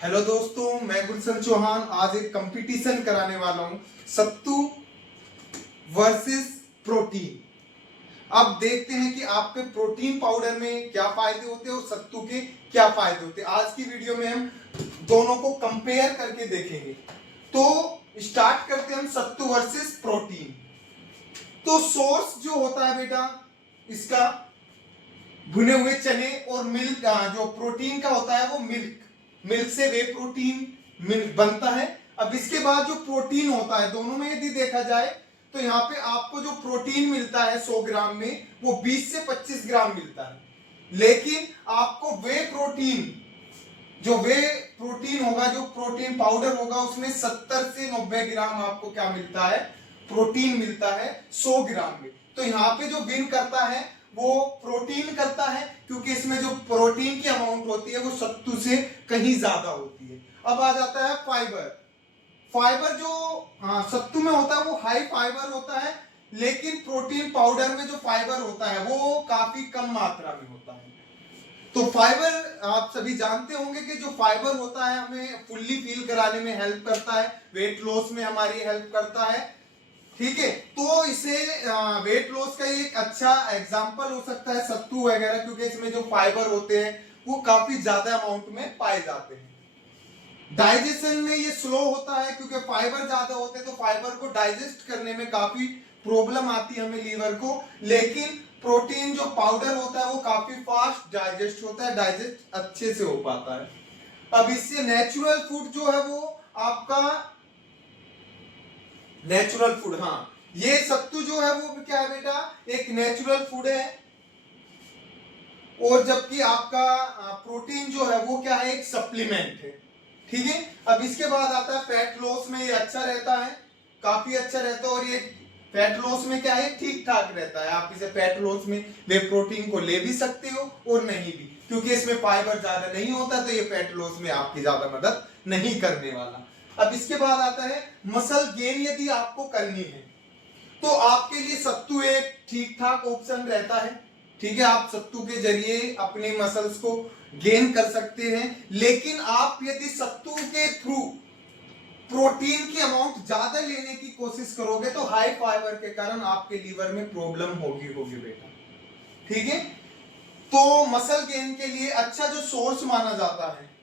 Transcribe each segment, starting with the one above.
Hello दोस्तों, मैं गुलशन चौहान आज एक कंपटीशन कराने वाला हूं सत्तू वर्सेस प्रोटीन। अब देखते हैं कि आपके प्रोटीन पाउडर में क्या फायदे होते हैं और सत्तू के क्या फायदे होते हैं। आज की वीडियो में हम दोनों को कंपेयर करके देखेंगे। तो स्टार्ट करते हैं हम सत्तू वर्सेस प्रोटीन। तो सोर्स जो होता है बेटा इसका भुने हुए चने और मिल्क, जो प्रोटीन का होता है वो मिल्क से वे प्रोटीन बनता है। अब इसके बाद जो प्रोटीन होता है दोनों में यदि देखा जाए तो यहाँ पे आपको जो प्रोटीन मिलता है 100 ग्राम में वो 20 से 25 ग्राम मिलता है। लेकिन आपको वे प्रोटीन होगा, जो प्रोटीन पाउडर होगा उसमें 70 से 90 ग्राम आपको क्या मिलता है, प्रोटीन मिलता है 100 ग्राम में। तो यहाँ पे जो विन करता है वो प्रोटीन करता है, क्योंकि इसमें जो प्रोटीन की अमाउंट होती है वो सत्तू से कहीं ज्यादा होती है। अब आ जाता है फाइबर जो सत्तू में होता है वो हाई फाइबर होता है, लेकिन प्रोटीन पाउडर में जो फाइबर होता है वो काफी कम मात्रा में होता है। तो फाइबर आप सभी जानते होंगे कि जो फाइबर होता है हमें फुल्ली फील कराने में हेल्प करता है, वेट लॉस में हमारी हेल्प करता है। ठीक है, तो इसे वेट लॉस का एक अच्छा एग्जांपल हो सकता है सत्तू वगैरह, क्योंकि इसमें जो फाइबर होते हैं वो काफी ज्यादा अमाउंट में पाए जाते हैं। डाइजेशन में ये स्लो होता है, क्योंकि फाइबर ज्यादा होते हैं तो फाइबर को डाइजेस्ट करने में काफी प्रॉब्लम आती है हमें लीवर को। लेकिन प्रोटीन जो पाउडर होता है वो काफी फास्ट डाइजेस्ट होता है, डाइजेस्ट अच्छे से हो पाता है। अब इससे नेचुरल फूड जो है वो आपका नेचुरल फूड, ये सत्तू जो है वो क्या है बेटा, एक नेचुरल फूड है। और जबकि आपका प्रोटीन जो है वो क्या है, एक सप्लीमेंट है। ठीक है, अब इसके बाद आता है फैट लॉस में ये अच्छा रहता है, काफी अच्छा रहता है। और ये फैट लॉस में क्या है, ठीक ठाक रहता है। आप इसे फैट लॉस में वे प्रोटीन को ले भी सकते हो और नहीं भी, क्योंकि इसमें फाइबर ज्यादा नहीं होता, तो ये फैट लॉस में आपकी ज्यादा मदद नहीं करने वाला। अब इसके बाद आता है मसल गेन। यदि आपको करनी है तो आपके लिए सत्तू एक ठीक ठाक ऑप्शन रहता है। ठीक है, आप सत्तू के जरिए अपने मसल्स को गेन कर सकते हैं। लेकिन आप यदि सत्तू के थ्रू प्रोटीन की अमाउंट ज्यादा लेने की कोशिश करोगे तो हाई फाइबर के कारण आपके लीवर में प्रॉब्लम होगी बेटा। ठीक है, तो मसल गेन के लिए अच्छा जो सोर्स माना जाता है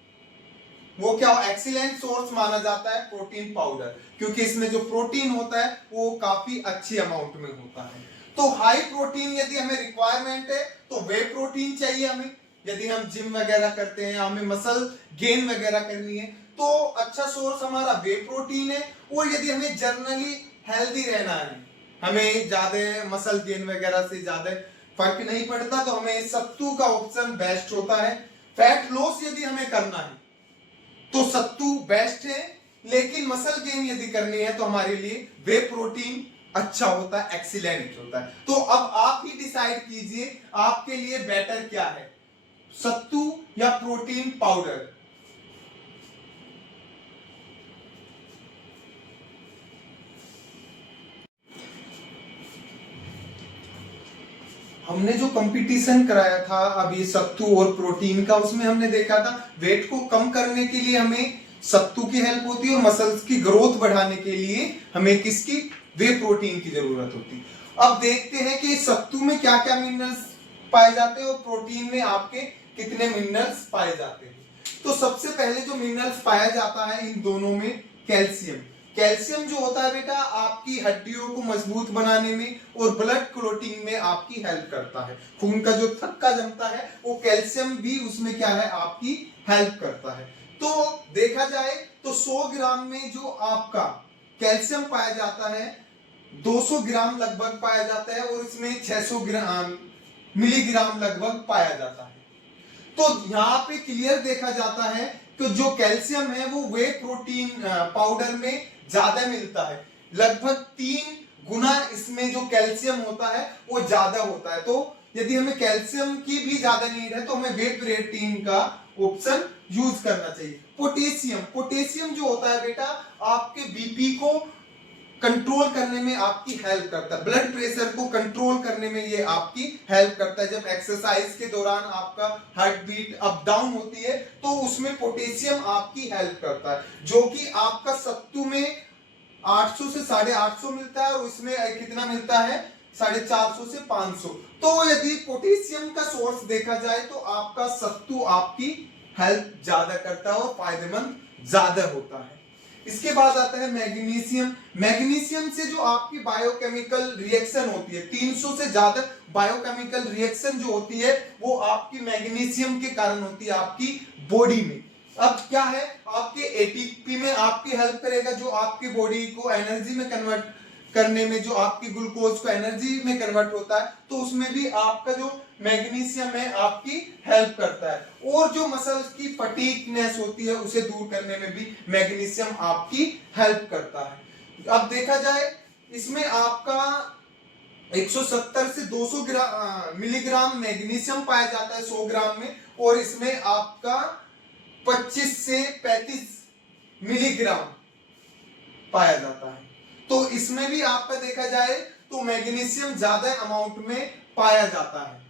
वो क्या, एक्सीलेंट सोर्स माना जाता है प्रोटीन पाउडर, क्योंकि इसमें जो प्रोटीन होता है वो काफी अच्छी अमाउंट में होता है। तो हाई प्रोटीन यदि हमें रिक्वायरमेंट है तो वे प्रोटीन चाहिए हमें। यदि हम जिम वगैरह करते हैं, हमें मसल गेन वगैरह करनी है तो अच्छा सोर्स हमारा वे प्रोटीन है। और यदि हमें जनरली हेल्दी रहना है, हमें ज्यादा मसल गेन वगैरह से ज्यादा फर्क नहीं पड़ता, तो हमें सत्तू का ऑप्शन बेस्ट होता है। फैट लॉस यदि हमें करना है तो सत्तू बेस्ट है, लेकिन मसल गेन यदि करनी है तो हमारे लिए वे प्रोटीन अच्छा होता है, एक्सीलेंट होता है। तो अब आप ही डिसाइड कीजिए आपके लिए बेटर क्या है, सत्तू या प्रोटीन पाउडर। हमने जो कंपटीशन कराया था अभी सत्तू और प्रोटीन का, उसमें हमने देखा था वेट को कम करने के लिए हमें सत्तू की हेल्प होती है और मसल्स की ग्रोथ बढ़ाने के लिए हमें किसकी, वे प्रोटीन की जरूरत होती है। अब देखते हैं कि सत्तू में क्या क्या मिनरल्स पाए जाते हैं और प्रोटीन में आपके कितने मिनरल्स पाए जाते हैं। तो सबसे पहले जो मिनरल्स पाया जाता है इन दोनों में, कैल्शियम। कैल्शियम जो होता है बेटा आपकी हड्डियों को मजबूत बनाने में और ब्लड क्लोटिंग में आपकी हेल्प करता है। खून का जो थक्का जमता है वो कैल्शियम भी उसमें क्या है, आपकी हेल्प करता है। तो देखा जाए तो 100 ग्राम में जो आपका कैल्शियम पाया जाता है 200 ग्राम लगभग पाया जाता है, और इसमें 600 ग्राम मिलीग्राम लगभग पाया जाता है। तो यहाँ पे क्लियर देखा जाता है कि जो कैल्शियम है वो वे प्रोटीन पाउडर में ज्यादा मिलता है, लगभग 3 गुना इसमें जो कैल्शियम होता है वो ज्यादा होता है। तो यदि हमें कैल्शियम की भी ज्यादा नीड है तो हमें वे प्रोटीन का ऑप्शन यूज करना चाहिए। पोटेशियम जो होता है बेटा आपके बीपी को कंट्रोल करने में आपकी हेल्प करता है, ब्लड प्रेशर को कंट्रोल करने में ये आपकी हेल्प करता है। जब एक्सरसाइज के दौरान आपका हार्ट बीट अप डाउन होती है तो उसमें पोटेशियम आपकी हेल्प करता है, जो कि आपका सत्तू में 800 से 850 मिलता है और इसमें कितना मिलता है 450 से 500। तो यदि पोटेशियम का सोर्स देखा जाए तो आपका सत्तू आपकी हेल्प ज्यादा करता है और फायदेमंद ज्यादा होता है। इसके बाद आता है मैग्नीशियम। मैग्नीशियम से जो आपकी बायोकेमिकल रिएक्शन होती है, 300 से ज्यादा बायोकेमिकल रिएक्शन जो होती है वो आपकी मैग्नीशियम के कारण होती है आपकी बॉडी में। अब क्या है, आपके एटीपी में आपकी हेल्प करेगा, जो आपकी बॉडी को एनर्जी में कन्वर्ट करने में, जो आपकी ग्लूकोज को एनर्जी में कन्वर्ट होता है, तो उसमें भी आपका जो मैग्नीशियम है आपकी हेल्प करता है। और जो मसल्स की फटीगनेस होती है उसे दूर करने में भी मैग्नीशियम आपकी हेल्प करता है। अब देखा जाए इसमें आपका 170 से 200 मिलीग्राम मैग्नीशियम पाया जाता है 100 ग्राम में, और इसमें आपका 25 से 35 मिलीग्राम पाया जाता है। तो इसमें भी आपका देखा जाए तो मैग्नीशियम ज्यादा अमाउंट में पाया जाता है।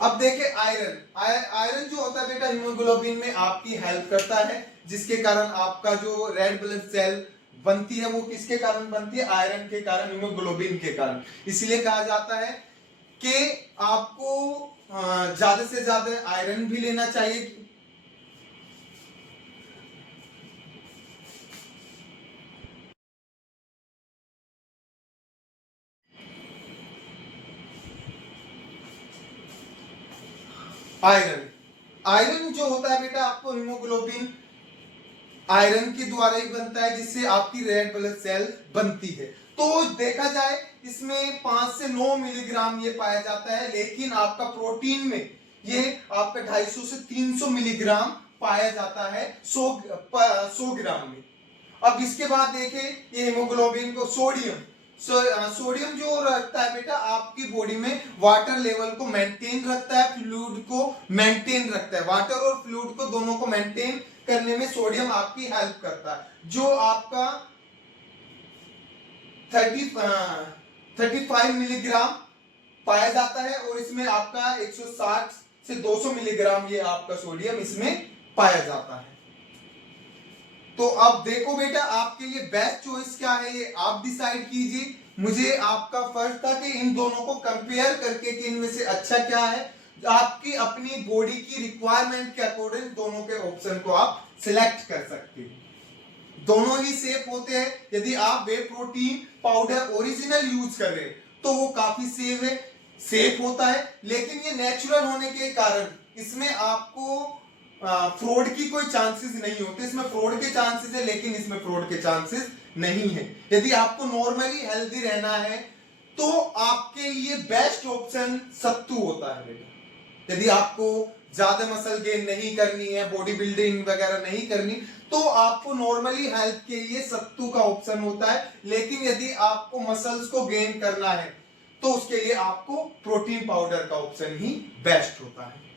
अब देखें आयरन। आयरन जो होता है बेटा हीमोग्लोबिन में आपकी हेल्प करता है, जिसके कारण आपका जो रेड ब्लड सेल बनती है वो किसके कारण बनती है, आयरन के कारण, हीमोग्लोबिन के कारण। इसलिए कहा जाता है कि आपको ज्यादा से ज्यादा आयरन भी लेना चाहिए। आयरन, आयरन जो होता है बेटा आपको हीमोग्लोबिन आयरन के द्वारा ही बनता है, जिससे आपकी रेड ब्लड सेल बनती है। तो देखा जाए इसमें 5 से 9 मिलीग्राम ये पाया जाता है, लेकिन आपका प्रोटीन में ये आपका 250 से 300 मिलीग्राम पाया जाता है 100 ग्राम में। अब इसके बाद देखें ये हीमोग्लोबिन को सोडियम, सोडियम जो रखता है बेटा आपकी बॉडी में वाटर लेवल को मेंटेन रखता है, फ्लूइड को मेंटेन रखता है। वाटर और फ्लूइड को दोनों को मेंटेन करने में सोडियम आपकी हेल्प करता है, जो आपका 35 मिलीग्राम पाया जाता है, और इसमें आपका 160 से 200 मिलीग्राम ये आपका सोडियम इसमें पाया जाता है। तो अब देखो बेटा आपके लिए बेस्ट चॉइस क्या है ये आप डिसाइड कीजिए। मुझे आपका फर्ज था कि इन दोनों को कंपेयर करके कि इनमें से अच्छा क्या है, आपकी अपनी बॉडी की रिक्वायरमेंट के अकॉर्डिंग दोनों के ऑप्शन को आप सिलेक्ट कर सकते हैं। दोनों ही सेफ होते हैं। यदि आप वे प्रोटीन पाउडर ओरिजिनल यूज कर रहे हैं तो वो काफी सेफ होता है, लेकिन ये नेचुरल होने के कारण इसमें आपको फ्रॉड की कोई चांसेस नहीं होते। इसमें फ्रॉड के चांसेस है, लेकिन इसमें फ्रॉड के चांसेस नहीं है। यदि आपको नॉर्मली हेल्दी रहना है तो आपके लिए बेस्ट ऑप्शन सत्तू होता है बेटा। यदि आपको ज्यादा मसल गेन नहीं करनी है, बॉडी बिल्डिंग वगैरह नहीं करनी, तो आपको नॉर्मली हेल्थ के लिए सत्तू का ऑप्शन होता है। लेकिन यदि आपको मसल्स को गेन करना है तो उसके लिए आपको प्रोटीन पाउडर का ऑप्शन ही बेस्ट होता है।